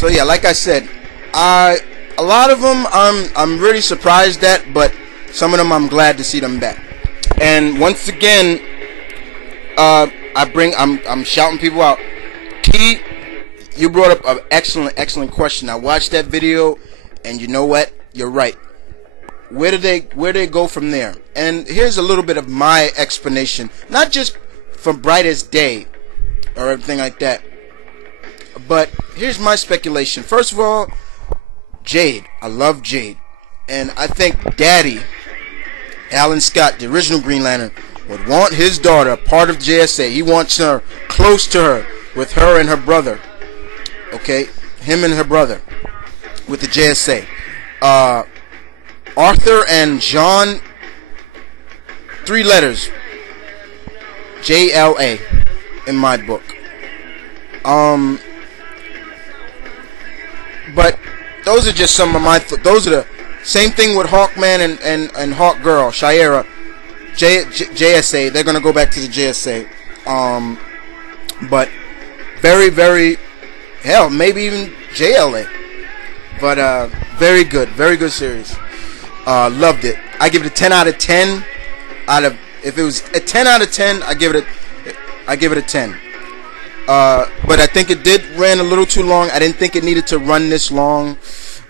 So yeah, like I said, a lot of them I'm really surprised at, but some of them I'm glad to see them back. And once again, I'm shouting people out. T, you brought up an excellent question. I watched that video, and you know what? You're right. Where do they go from there? And here's a little bit of my explanation, not just from Brightest Day or everything like that, but here's my speculation. First of all, Jade. I love Jade, and I think Daddy Alan Scott, the original Green Lantern, would want his daughter part of JSA. He wants her close to her, with her and her brother. Okay, him and her brother with the JSA. Arthur and John, 3 letters, JLA in my book. But those are just some of my those are the same thing with Hawkman and Hawkgirl, Shiera, JSA. They're gonna go back to the JSA. But very hell, maybe even JLA. But very good series. Loved it. I give it a 10 out of 10. If it was a 10 out of 10, I give it a 10. But I think it did ran a little too long. I didn't think it needed to run this long,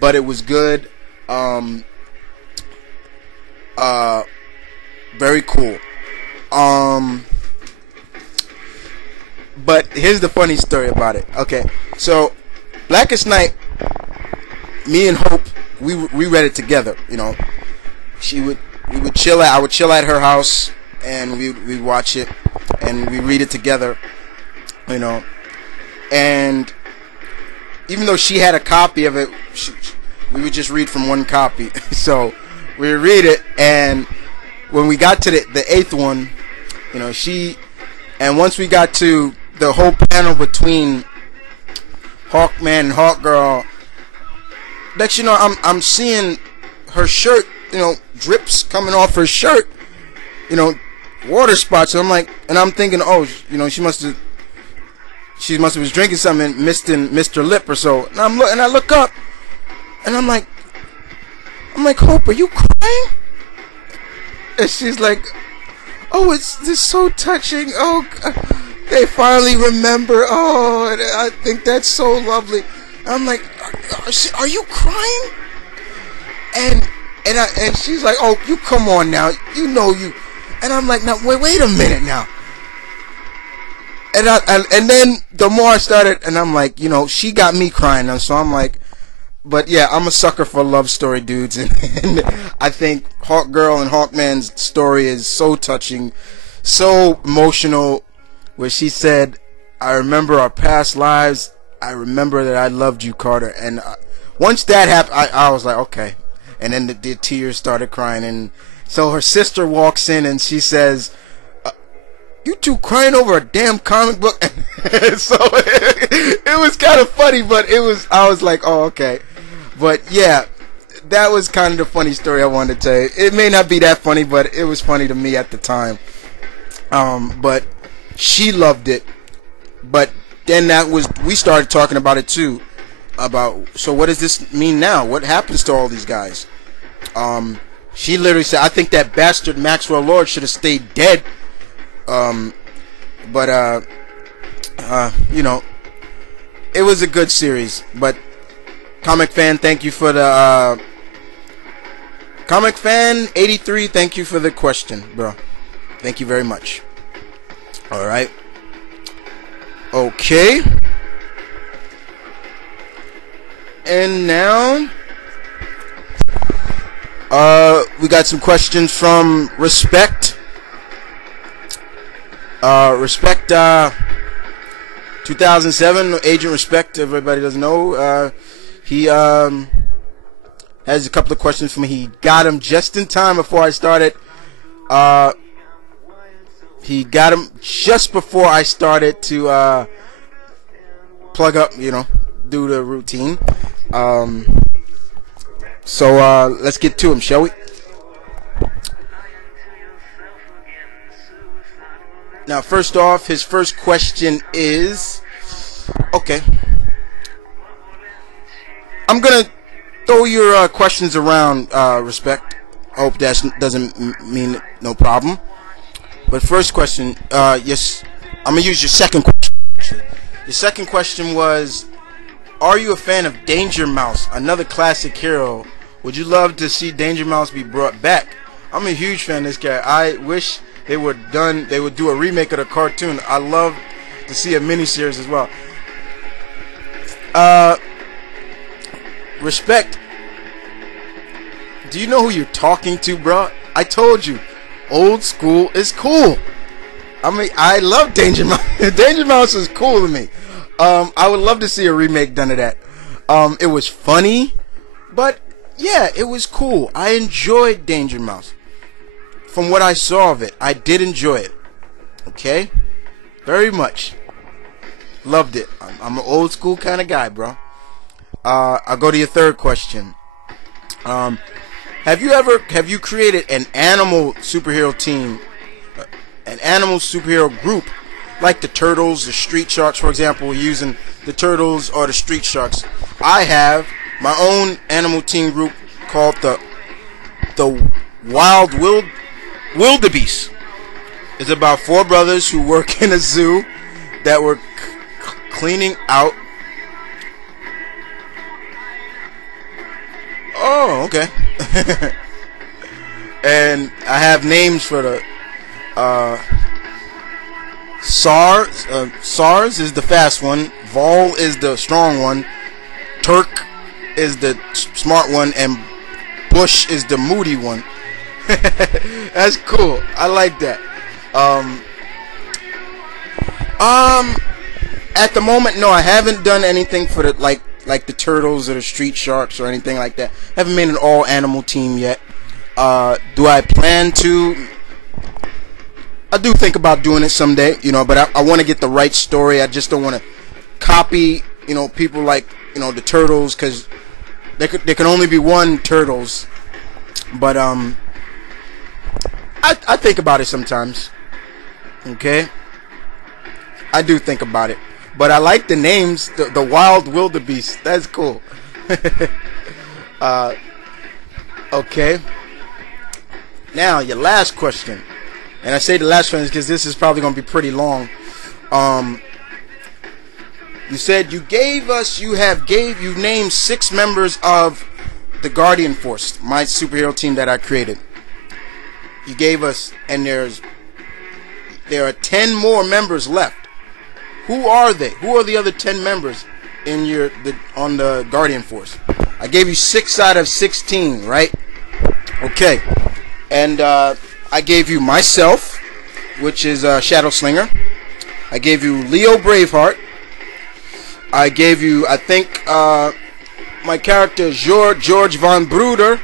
but it was good. Very cool. But here's the funny story about it. Okay, so Blackest Night, me and Hope, we read it together. You know, we would chill at, I would chill at her house, and we'd watch it, and we read it together. You know, and even though she had a copy of it, we would just read from one copy. So we would read it, and when we got to the 8th one, you know, and once we got to the whole panel between Hawkman and Hawkgirl, next you know, I'm seeing her shirt, you know, drips coming off her shirt, you know, water spots. And I'm like, and I'm thinking, oh, you know, she must have was drinking something and missed her lip or so. And I look up, and I'm like, Hope, are you crying? And she's like, oh, it's just so touching. Oh, they finally remember. Oh, and I think that's so lovely. I'm like, are you crying? And she's like, oh, you come on now, you know you. And I'm like, now wait a minute now. And then the more I started, and I'm like, you know, she got me crying now. So I'm like, but yeah, I'm a sucker for love story dudes, and I think Hawkgirl and Hawkman's story is so touching, so emotional. Where she said, I remember our past lives. I remember that I loved you, Carter. And once that happened, I was like, okay. And then the tears started crying. And so her sister walks in and she says, you two crying over a damn comic book? So it was kind of funny, but I was like, oh, okay. But yeah, that was kind of the funny story I wanted to tell you. It may not be that funny, but it was funny to me at the time. But she loved it. But then we started talking about it too. So what does this mean now? What happens to all these guys? She literally said, I think that bastard Maxwell Lord should have stayed dead. But you know, it was a good series. But Comic Fan, thank you for the Comic Fan 83, thank you for the question, bro. Thank you very much. All right. Okay. And now we got some questions from Respect. Respect 2007, Agent Respect, everybody doesn't know. He has a couple of questions for me. He got them just in time before I started. He got them just before I started to plug up, you know, do the routine. So let's get to him, shall we? Now, first off, his first question is, okay, I'm gonna throw your questions around, respect. I hope that doesn't mean no problem. But first question, yes, I'm gonna use your second question. Actually. Your second question was, are you a fan of Danger Mouse, another classic hero? Would you love to see Danger Mouse be brought back? I'm a huge fan of this guy. I wish they would do a remake of the cartoon. I love to see a miniseries as well. Respect. Do you know who you're talking to, bro? I told you, old school is cool. I mean, I love Danger Mouse. Danger Mouse is cool to me. I would love to see a remake done of that. It was funny, but yeah, it was cool. I enjoyed Danger Mouse. From what I saw of it, I did enjoy it. Okay? Very much. Loved it. I'm an old school kind of guy, bro. I'll go to your third question. Have you created an animal superhero team, an animal superhero group, like the Turtles, the Street Sharks, for example, using the Turtles or the Street Sharks? I have my own animal team group called the Wildebeest. It's about 4 brothers who work in a zoo that were cleaning out. Oh, okay. And I have names for the SARS is the fast one, Vol is the strong one, Turk is the smart one, and Bush is the moody one. That's cool. I like that. At the moment, no, I haven't done anything for the like the Turtles or the Street Sharks or anything like that. I haven't made an all animal team yet. Do I plan to? I do think about doing it someday, but I want to get the right story. I just don't want to copy, people like, the Turtles, because there can only be one Turtles. But I think about it sometimes. Okay, I do think about it, but I like the names. The Wild Wildebeest. That's cool. Okay. Now your last question, and I say the last one because this is probably going to be pretty long. You said you named 6 members of the Guardian Force, my superhero team that I created. You gave us, and there are 10 more members left. Who are they? Who are the other 10 members in on the Guardian Force? I gave you 6 out of 16, right? Okay. And I gave you myself, which is Shadow Slinger. I gave you Leo Braveheart. I gave you, I think, my character George Von Bruder,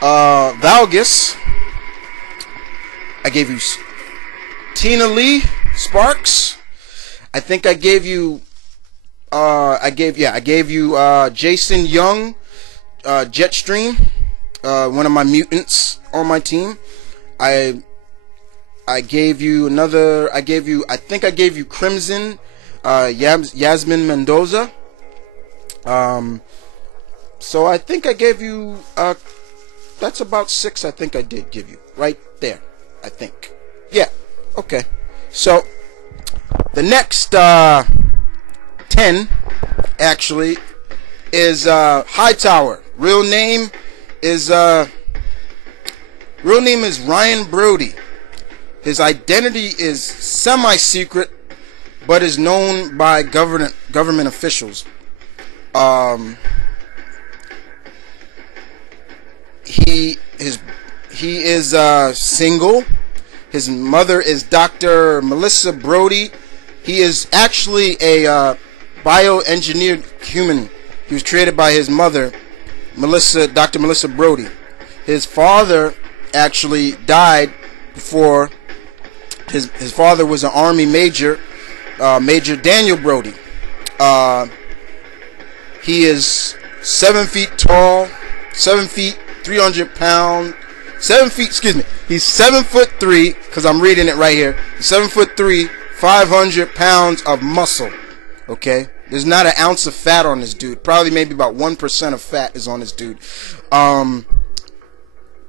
Valgus. I gave you Tina Lee Sparks. I think I gave you I gave you Jason Young, Jetstream, one of my mutants on my team. I gave you I think I gave you Crimson, Yasmin Mendoza. So I think I gave you that's about 6. I think I did give you right there. I think. Yeah. Okay. So the next 10 actually is Hightower. Real name is Ryan Brody. His identity is semi-secret, but is known by government officials. He is single. His mother is Dr. Melissa Brody. He is actually a bioengineered human. He was created by his mother, Dr. Melissa Brody. His father actually died before. His father was an Army major, Major Daniel Brody. He is 7 feet tall, 7 feet 300 pounds. 7 feet, excuse me. He's 7'3", because I'm reading it right here. 7'3", 500 pounds of muscle. Okay, There's not an ounce of fat on this dude. Probably maybe about 1% of fat is on this dude.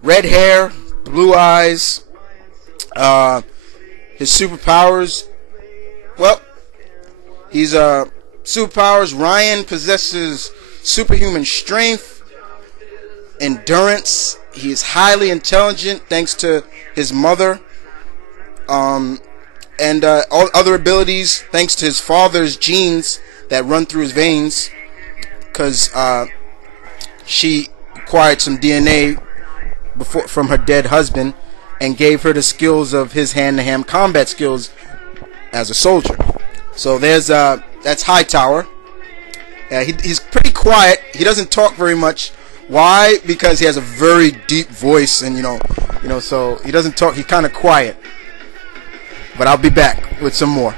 Red hair, blue eyes. His superpowers. Well, he's superpowers. Ryan possesses superhuman strength, endurance. He is highly intelligent thanks to his mother. And all other abilities thanks to his father's genes that run through his veins, because she acquired some DNA from her dead husband and gave her the skills of his hand-to-hand combat skills as a soldier. So there's that's Hightower. He's pretty quiet. He doesn't talk very much. Why? Because he has a very deep voice, and so he doesn't talk. He's kind of quiet. But I'll be back with some more.